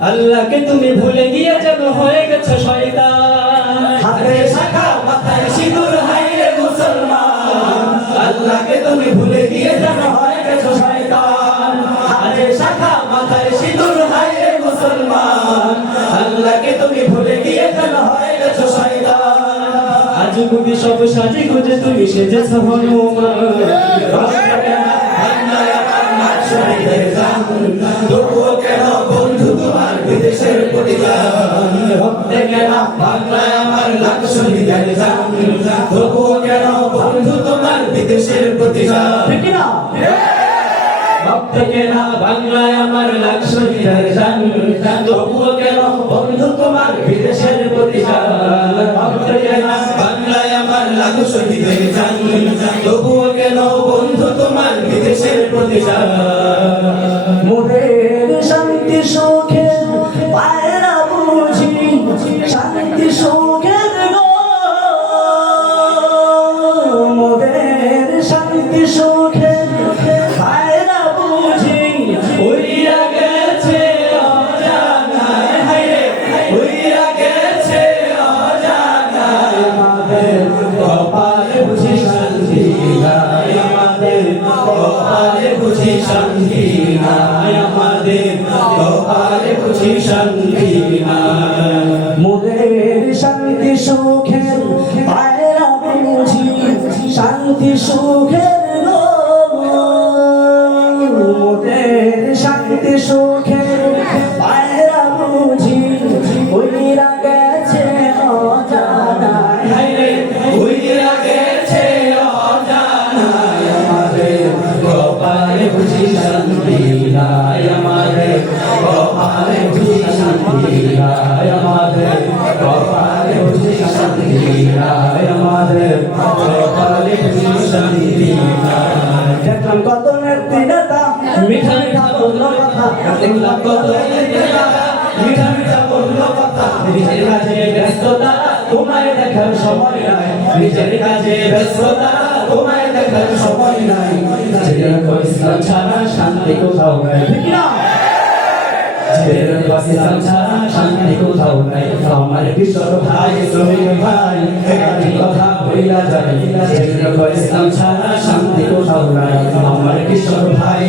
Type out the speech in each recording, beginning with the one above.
আল্লাহকে তুমি ভুলে গিয়ে যেন হয়ে গেছো শয়তান। হাতে শাখা মাথায় সিঁদুর হাই রে মুসলমান। আল্লাহকে তুমি ভুলে গিয়ে যেন হয়ে গেছো শয়তান। হাতে শাখা মাথায় সিঁদুর হাই রে মুসলমান। আল্লাহকে তুমি ভুলে গিয়ে যেন হয়ে গেছো শয়তান। আজ কবি সব সাজে খুঁজে তুমি সেজেছ হনুমান। ভক্ত না বাংলায় আমার লাখ শহীদের জান তবুও কেন বন্ধু তোমার বিদেশের প্রতি ভক্ত কেন বাংলায় আমার লাখ শহীদের জান তবুও কেন বন্ধু তোমার বিদেশের প্রতি মোদের শান্তি সুখে বুঝি শান্তি নাই আমাদের কপালে বুঝি শান্তি নাই মোদের শান্তি সুখের পায়রা বুঝি শান্তি সুখের মোদের শান্তি সুখের মিঠা মিঠা বলল কথা দেখলাম কত মিঠা মিঠা বলল কথা নিজের কাজে ব্যস্ততা তোমায় দেখার সময় নাই নিজের কাজে ব্যস্ততা তোমায় দেখার সময় নাই ইসলাম ছাড়া শান্তি কোথাও নাই শান্তি কোথাও নাই আমার কিশোর ভাই ভাই কথা হইলা যায় ইসলাম শান্তি কোথাও নাই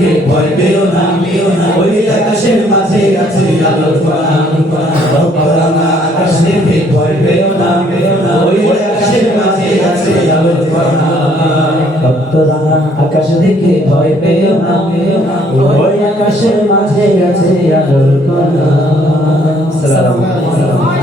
থেকে ভয় পেও না ওই আকাশের মাঝে আছে আলোর কণা রাঙা আকাশ থেকে ভয় পেও না ওই আকাশের মাঝে আছে আলোর কণা। আকাশ দেখে ভয় পেও না ওই আকাশের মাঝে আছে আলোর কণা। সালাম।